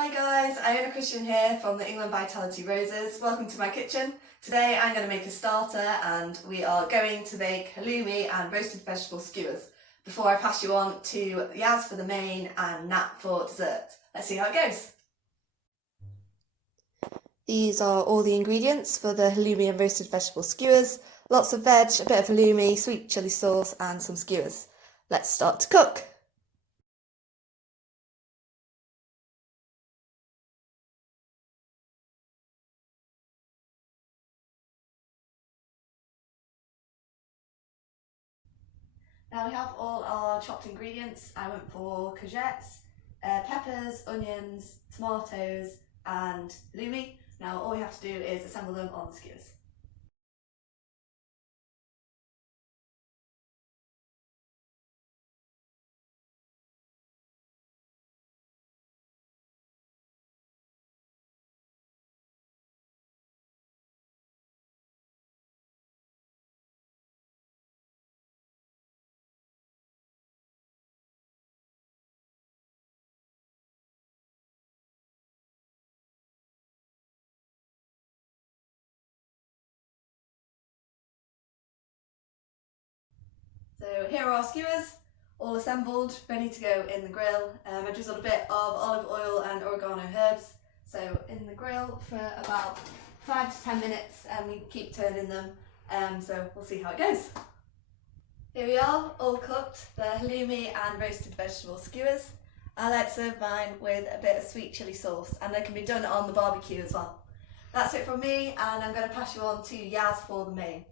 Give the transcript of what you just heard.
Hi guys, Iona Christian here from the England Vitality Roses. Welcome to my kitchen. Today I'm going to make a starter and we are going to make halloumi and roasted vegetable skewers before I pass you on to Yaz for the main and Nat for dessert. Let's see how it goes. These are all the ingredients for the halloumi and roasted vegetable skewers. Lots of veg, a bit of halloumi, sweet chilli sauce and some skewers. Let's start to cook. Now we have all our chopped ingredients. I went for courgettes, peppers, onions, tomatoes and halloumi. Now all we have to do is assemble them on the skewers. So here are our skewers, all assembled, ready to go in the grill. I drizzled a bit of olive oil and oregano herbs. So in the grill for about 5 to 10 minutes and we keep turning them. So we'll see how it goes. Here we are, all cooked, the halloumi and roasted vegetable skewers. I like to serve mine with a bit of sweet chilli sauce and they can be done on the barbecue as well. That's it from me and I'm going to pass you on to Yaz for the main.